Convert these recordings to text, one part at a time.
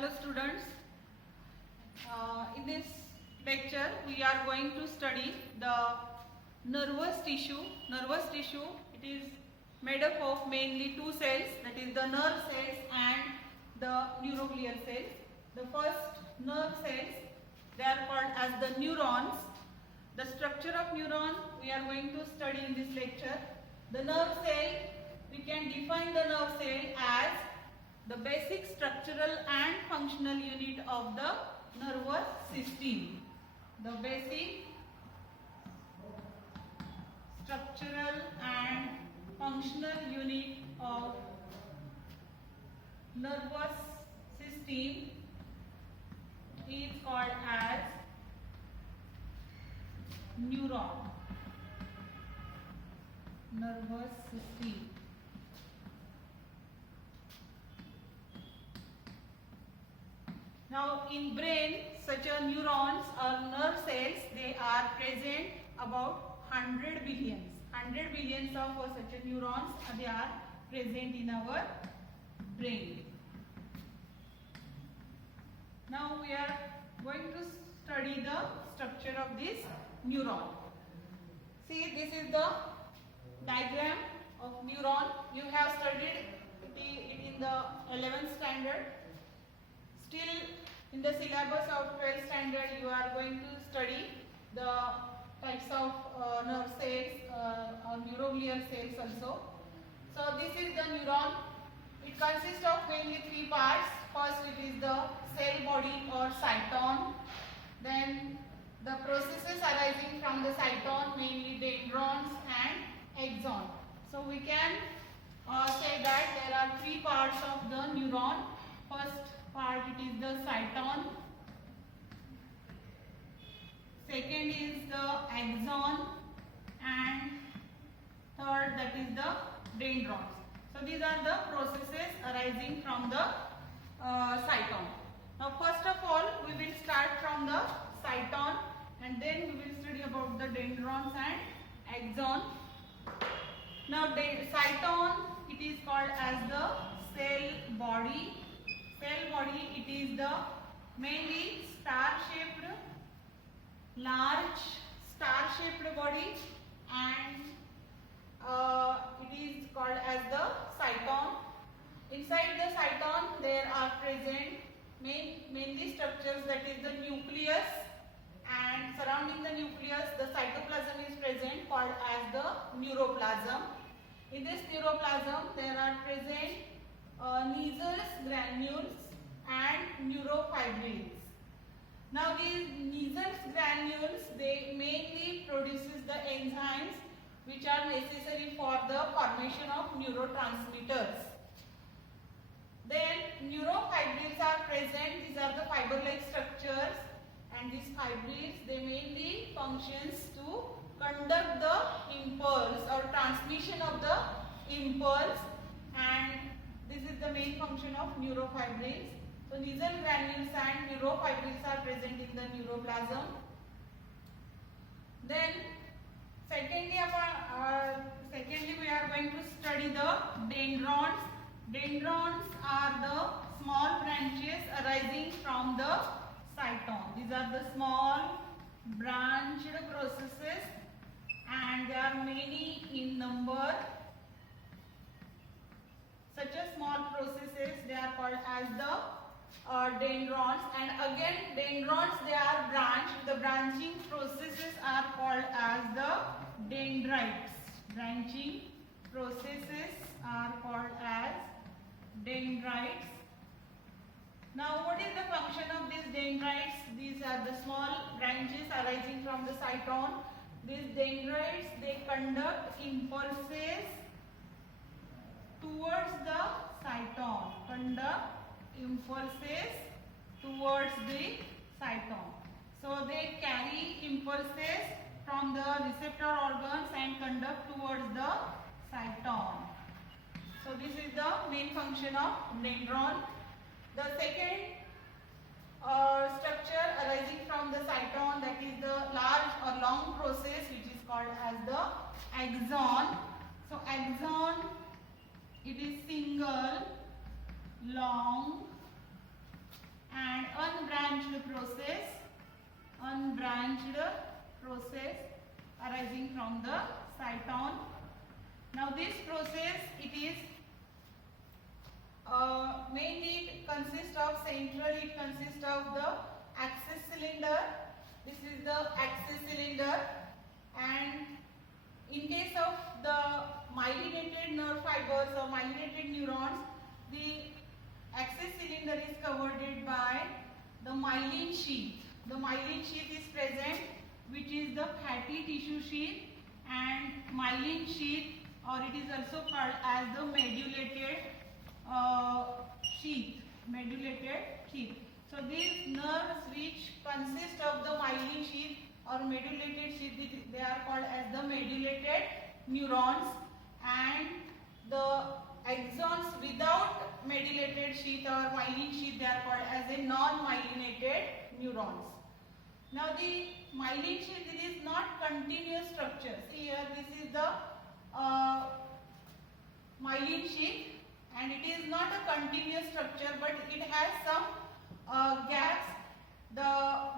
Hello students, in this lecture we are going to study the nervous tissue. Nervous tissue, it is made up of mainly two cells, that is the nerve cells and the neuroglial cells. The first nerve cells, they are called as the neurons. The structure of neuron we are going to study in this lecture. The nerve cell, we can define the nerve cell as the basic structural and functional unit of the nervous system. The basic structural and functional unit of nervous system is called as neuron. Nervous system. Now in brain, such a neurons or nerve cells, they are present about 100 billions. 100 billions of such a neurons, they are present in our brain. Now we are going to study the structure of this neuron. See, this is the diagram of neuron. You have studied it in the 11th standard. Still in the syllabus of 12th standard, you are going to study the types of nerve cells or neuroglial cells also. So this is the neuron. It consists of mainly three parts. First, it is the cell body or cyton. Then the processes arising from the cyton, mainly dendrons and axon. So we can say that there are three parts of the neuron. First part, it is the cyton. Second is the axon, and third, that is the dendrons. So these are the processes arising from the cyton. Now first of all, we will start from the cyton and then we will study about the dendrons and axon. Now cyton, it is called as the cell body. Cell body, it is the mainly star-shaped, large star-shaped body, and it is called as the cyton. Inside the cyton, there are present mainly structures, that is the nucleus, and surrounding the nucleus, the cytoplasm is present, called as the neuroplasm. In this neuroplasm, there are present Nissl granules and neurofibrils. Now these Nissl granules, they mainly produces the enzymes which are necessary for the formation of neurotransmitters. Then neurofibrils are present. These are the fiber-like structures, and these fibrils, they mainly functions to conduct the impulse or transmission of the impulse, and this is the main function of neurofibrils. So Nissl granules and neurofibrils are present in the neuroplasm. Then secondly we are going to study the dendrons. Dendrons are the small branches arising from the cyton. These are the small branched processes, and there are many in number. Such a small processes, they are called as the dendrons, and again dendrons, they are branched. The branching processes are called as the dendrites. Branching processes are called as dendrites. Now what is the function of these dendrites? These are the small branches arising from the cyton. These dendrites, they conduct impulses towards the cyton. Conduct impulses towards the cyton. So they carry impulses from the receptor organs and conduct towards the cyton. So this is the main function of dendron. The second structure arising from the cyton, that is the large or long process, which is called as the axon. So axon, it is single long unbranched process arising from the cyton. Now this process, it is mainly it consists of the axis cylinder. This is the axis cylinder, and in case of the myelinated nerve fibers or myelinated neurons, the axis cylinder is covered by the myelin sheath. The myelin sheath is present, which is the fatty tissue sheath, and myelin sheath, or it is also called as the medullated sheath. So these nerves which consist of the myelin sheath or medullated sheath, they are called as the medullated neurons, and the axons without medullated sheath or myelin sheath, they are called as a non-myelinated neurons. Now the myelin sheath, it is not continuous structure. See here, this is the myelin sheath, and it is not a continuous structure, but it has some gaps. The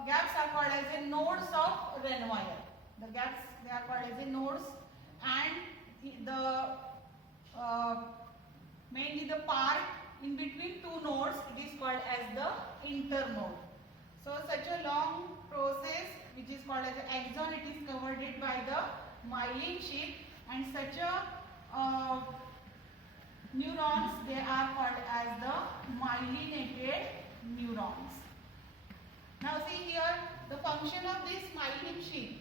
gaps are called as a nodes of Rennemeyer. The gaps, they are called as a nodes, and the mainly the part in between two nodes, it is called as the internode. So such a long process, which is called as an axon, it is covered by the myelin sheath, and such a neurons, they are called as the myelinated neurons. Now see here, the function of this myelin sheath,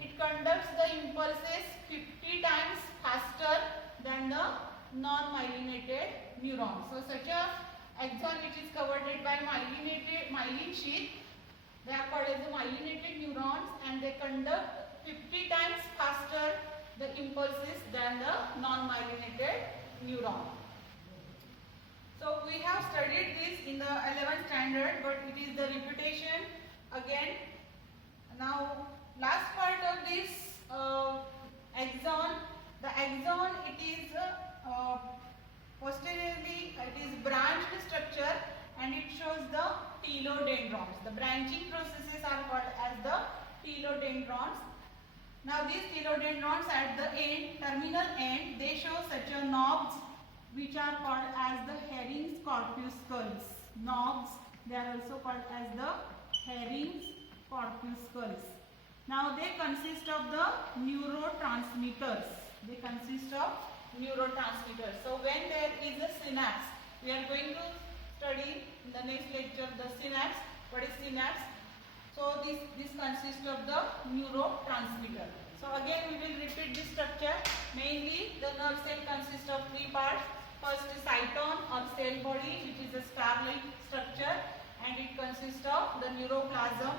it conducts the impulses 50 times faster than the non-myelinated neurons. So such a axon which is covered by myelin sheath, they are called as the myelinated neurons, and they conduct 50 times faster the impulses than the non-myelinated neuron. So we have studied this in the 11th standard, but it is the repetition again. Now last part of this axon, the axon, it is posteriorly, it is branched structure, and it shows the telodendrons. The branching processes are called as the telodendrons. Now these telodendrons at the end, terminal end, they show such a knobs which are called as the Herring's corpuscles. Knobs, they are also called as the Herring's corpuscles. Now they consist of the neurotransmitters. So when there is a synapse, we are going to study in the next lecture the synapse. What is synapse? So this consists of the neurotransmitter. So again we will repeat this structure. Mainly the nerve cell consists of three parts. First is cyton or cell body, which is a star-like structure, and it consists of the neuroplasm.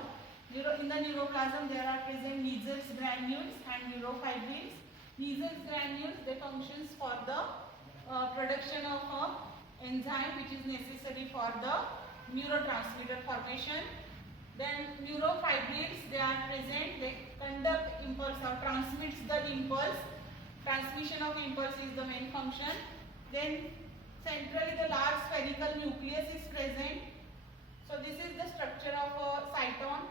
In the neuroplasm there are present Nissl granules and neurofibrils. Nissl granules, they functions for the production of enzyme which is necessary for the neurotransmitter formation. Then neurofibrils, they are present, they conduct impulse or transmits the impulse. Transmission of impulse is the main function. Then centrally the large spherical nucleus is present. So this is the structure of a cyton.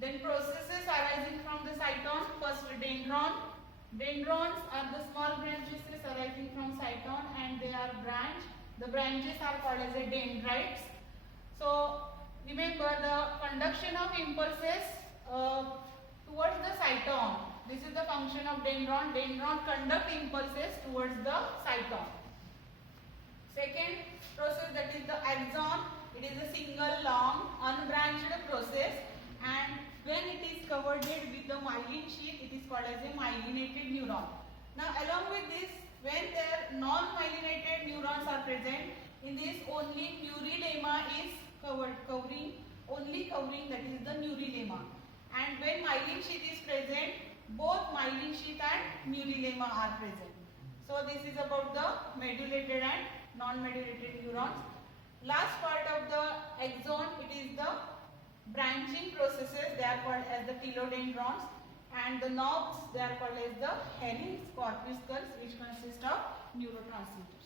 Then processes arising from the cyton. First dendron. Dendrons are the small branches arising from cyton, and they are branched. The branches are called as a dendrites. So remember the conduction of impulses towards the cyton. This is the function of dendron. Dendron conduct impulses towards the cyton. Second process, that is the axon. It is a single long unbranched process, and when it is covered with the myelin sheath, it is called as a myelinated neuron. Now along with this, when their non-myelinated neurons are present, in this only neurilemma is covering, that is the neurilemma. And when myelin sheath is present, both myelin sheath and neurilemma are present. So this is about the medullated and non-medullated neurons. Last part of the axon, it is the branching processes, they are called as the telodendrons, and the knobs, they are called as the Herring's corpuscles, which consist of neurotransmitters.